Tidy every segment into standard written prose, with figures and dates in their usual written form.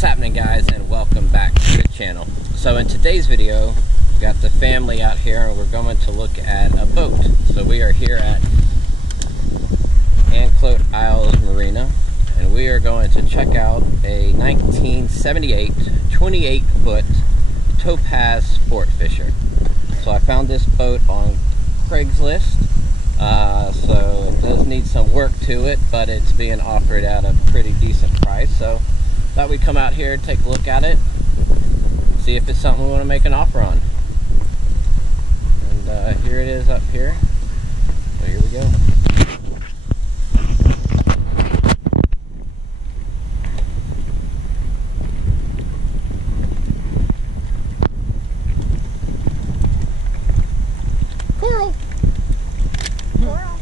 What's happening, guys, and welcome back to the channel. So in today's video, we've got the family out here and we're going to look at a boat. So we are here at Anclote Isles Marina and we are going to check out a 1978 28-foot Topaz Sportfisher. So I found this boat on Craigslist. So it does need some work to it, but it's being offered at a pretty decent price. So thought we'd come out here and take a look at it, see if it's something we want to make an offer on. And here it is up here. So here we go. Coral. Coral.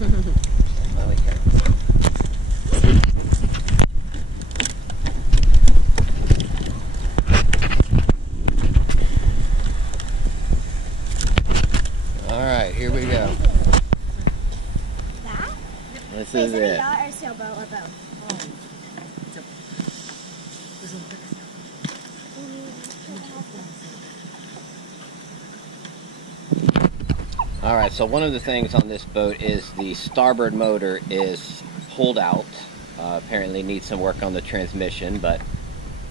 There we go. Alright, here we go. That? This Wait, is is it a it. yacht or a sailboat or both? Alright, so one of the things on this boat is the starboard motor is pulled out. Apparently needs some work on the transmission, but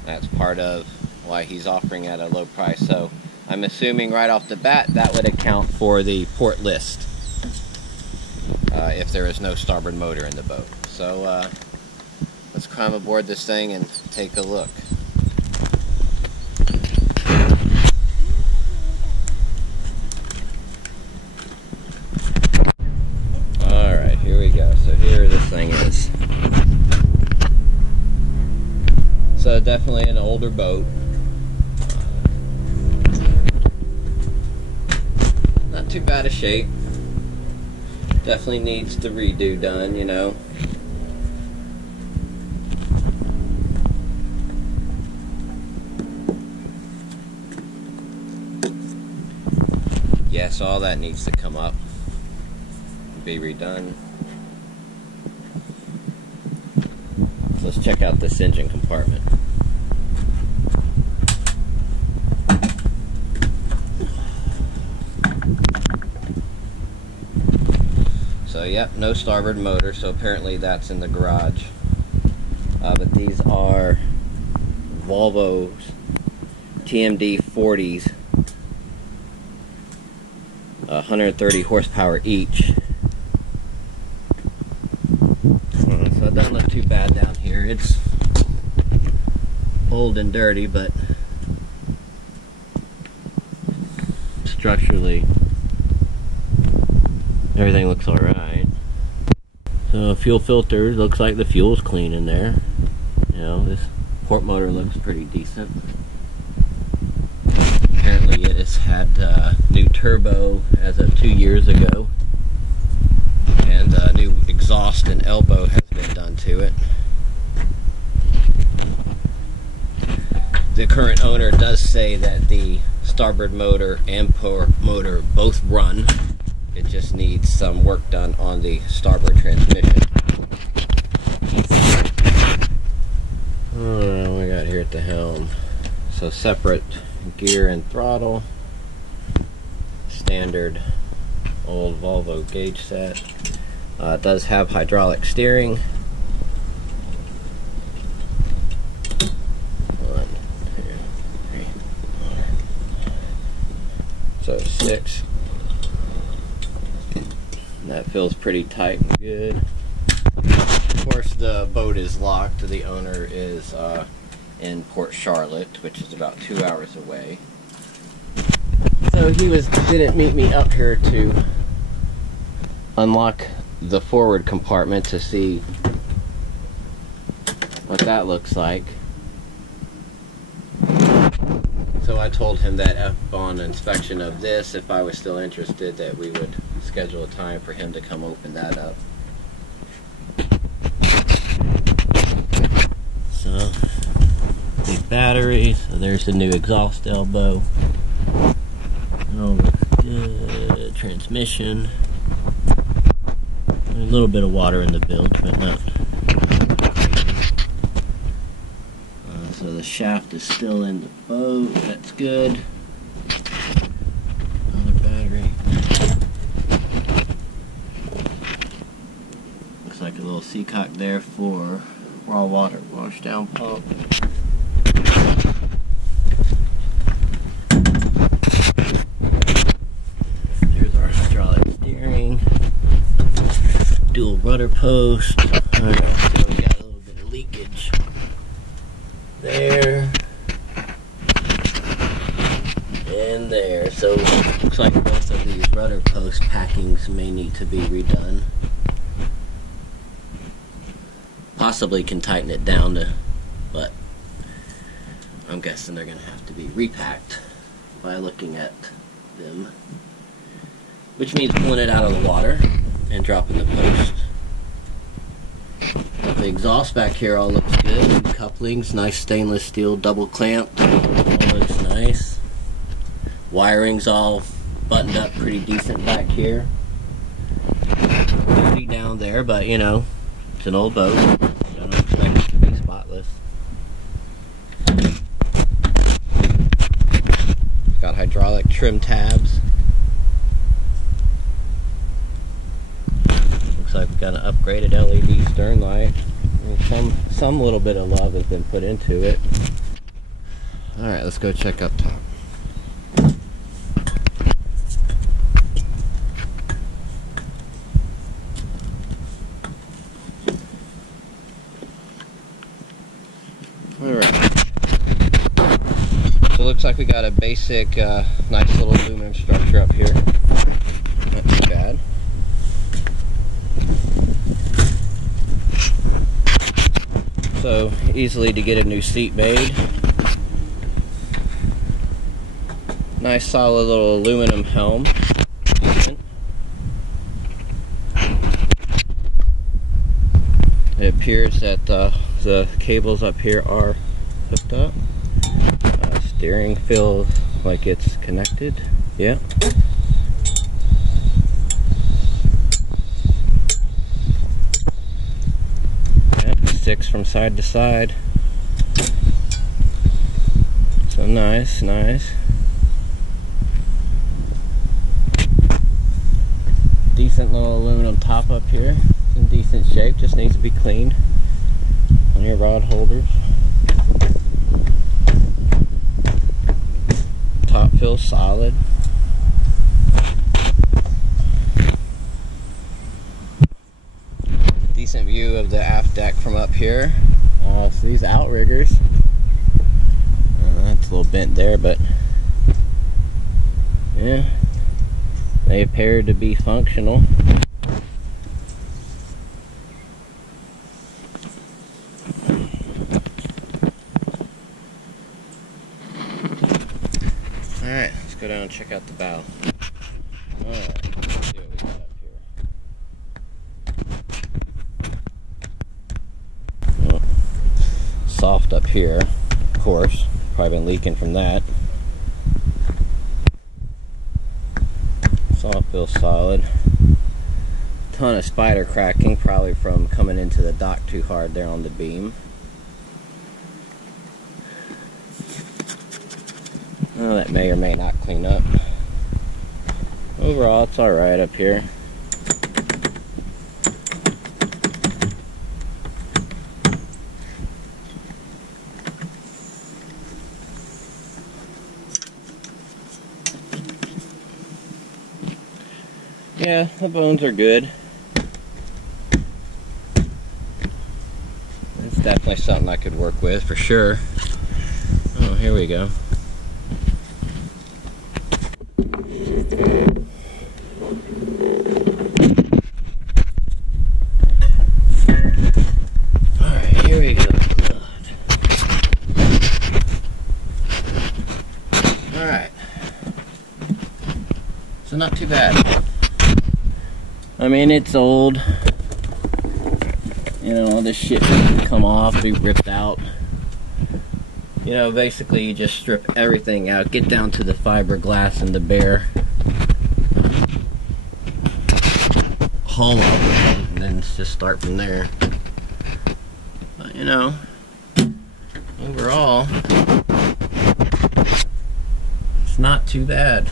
that's part of why he's offering at a low price. So I'm assuming right off the bat that would account for the port list if there is no starboard motor in the boat. So let's climb aboard this thing and take a look. Alright, here we go. So here this thing is. So definitely an older boat. Not too bad a shape. Definitely needs the redo done, you know. Yes, all that needs to come up, be redone. So let's check out this engine compartment. So yep, no starboard motor, so apparently that's in the garage. But these are Volvo's TMD 40s, 130 horsepower each. So it doesn't look too bad down here. It's old and dirty, but structurally everything looks alright. So fuel filter, looks like the fuel's clean in there. You know, this port motor looks pretty decent. Apparently it has had new turbo as of 2 years ago. And new exhaust and elbow has been done to it. The current owner does say that the starboard motor and port motor both run. It just needs some work done on the starboard transmission. What do we got here at the helm? So separate gear and throttle. Standard old Volvo gauge set. It does have hydraulic steering. 1, 2, 3, 4. So 6. That feels pretty tight and good. Of course, the boat is locked. The owner is in Port Charlotte, which is about 2 hours away. So he didn't meet me up here to unlock the forward compartment to see what that looks like. So I told him that upon inspection of this, if I was still interested, that we would schedule a time for him to come open that up. So, big battery. So there's the new exhaust elbow. Oh, looks good. Transmission. A little bit of water in the bilge, but not So the shaft is still in the boat. That's good. Another battery. Looks like a little seacock there for raw water wash down pump. There's our hydraulic steering. Dual rudder post. Alright, so we got a little bit of leakage there and there. So looks like both of these rudder post packings may need to be redone. Possibly can tighten it down to, but I'm guessing they're gonna have to be repacked by looking at them, which means pulling it out of the water and dropping the post. The exhaust back here all looks good. New couplings, nice stainless steel double clamped. All looks nice. Wiring's all buttoned up pretty decent back here. Dirty down there, but you know, it's an old boat. Don't expect it to be spotless. Got hydraulic trim tabs. Looks like we got an upgraded LED stern light. Some little bit of love has been put into it. Alright, let's go check up top. Alright. So it looks like we got a basic, nice little aluminum structure up here. Not too bad. So easily to get a new seat made. Nice solid little aluminum helm. Decent. It appears that the cables up here are hooked up. Steering feels like it's connected. Yeah. Sticks from side to side. So nice. Decent little aluminum top up here. It's in decent shape, just needs to be cleaned on your rod holders. Top feels solid. Decent view of the aft deck from up here. So these outriggers, that's a little bent there, but yeah, they appear to be functional. Alright, let's go down and check out the bow. Alright, let's see what we got up here. Well, soft up here, of course. Probably been leaking from that. Soft feels solid. Ton of spider cracking, probably from coming into the dock too hard there on the beam. Oh, that may or may not clean up. Overall, it's alright up here. Yeah, the bones are good. It's definitely something I could work with for sure. Oh, here we go. Alright, here we go. Alright. So not too bad. I mean, it's old. You know, all this shit can come off, be ripped out. You know, basically you just strip everything out, get down to the fiberglass and the bare hull of it, and then just start from there. But you know, overall, it's not too bad.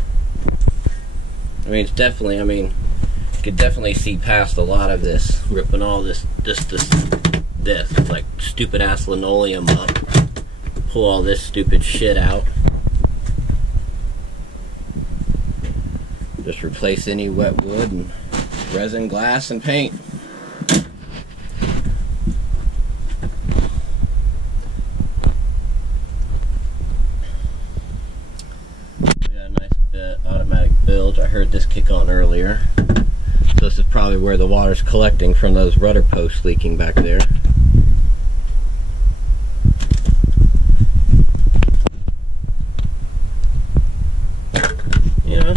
I mean, it's definitely, you could definitely see past a lot of this, ripping all this like stupid ass linoleum up, pull all this stupid shit out. Just replace any wet wood and resin, glass, and paint. Yeah, nice automatic bilge. I heard this kick on earlier. So this is probably where the water's collecting from those rudder posts leaking back there.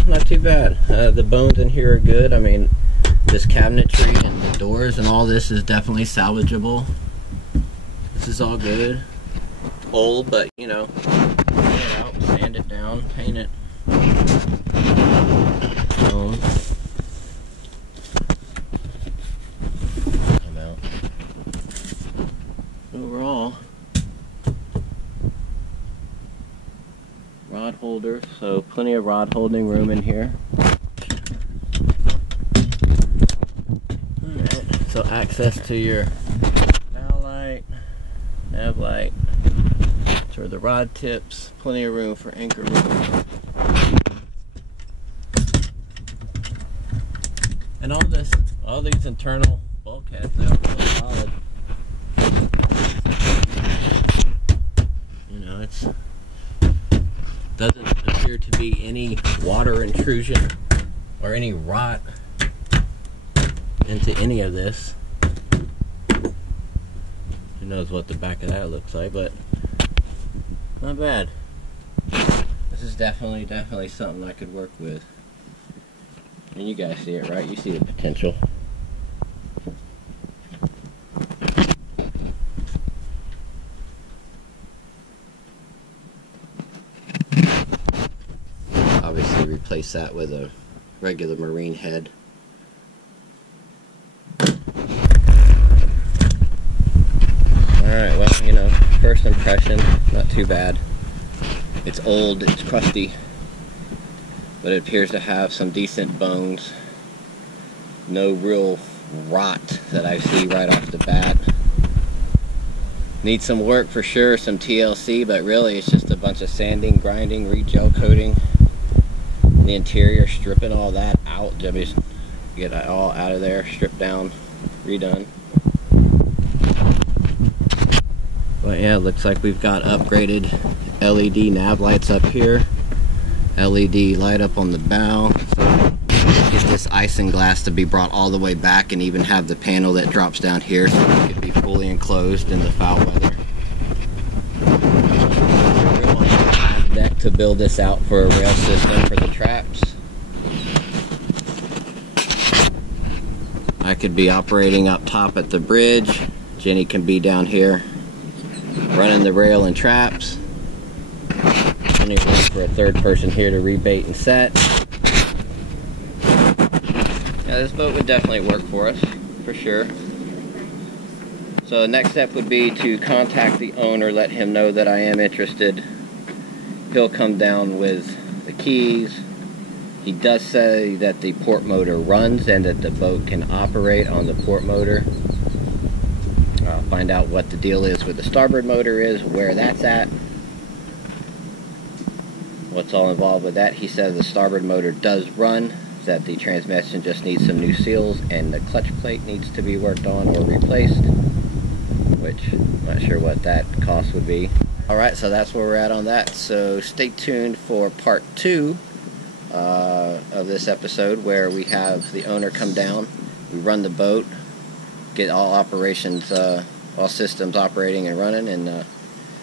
Not too bad. The bones in here are good. I mean, this cabinetry and the doors and all this is definitely salvageable. This is all good. Old, but you know, clean it out, sand it down, paint it. Come out. Overall, rod holder, so plenty of rod holding room in here. Alright, so access to your bow light, nav light, for the rod tips, plenty of room for anchor room. And all these internal bulkheads, they're really solid. You know, it's doesn't appear to be any water intrusion or any rot into any of this. Who knows what the back of that looks like, but not bad. This is definitely something I could work with. And you guys see it, right? You see the potential. Obviously replace that with a regular marine head. Alright, well, you know, first impression, not too bad. It's old, it's crusty, but it appears to have some decent bones. No real rot that I see right off the bat. Needs some work for sure, some TLC, but really it's just a bunch of sanding, grinding, re-gel coating. The interior, stripping all that out, just get it all out of there, stripped down, redone. But yeah, looks like we've got upgraded LED nav lights up here, LED light up on the bow. So get this isinglass to be brought all the way back and even have the panel that drops down here so it could be fully enclosed in the foul weather. Deck to build this out for a rail system for the traps. I could be operating up top at the bridge. Jenny can be down here running the rail and traps. Plenty of room for a third person here to rebait and set. Yeah, this boat would definitely work for us, for sure. So the next step would be to contact the owner, let him know that I am interested. He'll come down with the keys. He does say that the port motor runs and that the boat can operate on the port motor. Find out what the deal is with the starboard motor is, where that's at, what's all involved with that. He says the starboard motor does run, that the transmission just needs some new seals and the clutch plate needs to be worked on or replaced, which I'm not sure what that cost would be. Alright, so that's where we're at on that. So stay tuned for part 2 of this episode, where we have the owner come down, we run the boat, get all operations, all systems operating and running, and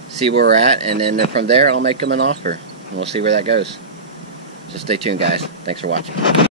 see where we're at, and then from there I'll make them an offer and we'll see where that goes. So stay tuned, guys. Thanks for watching.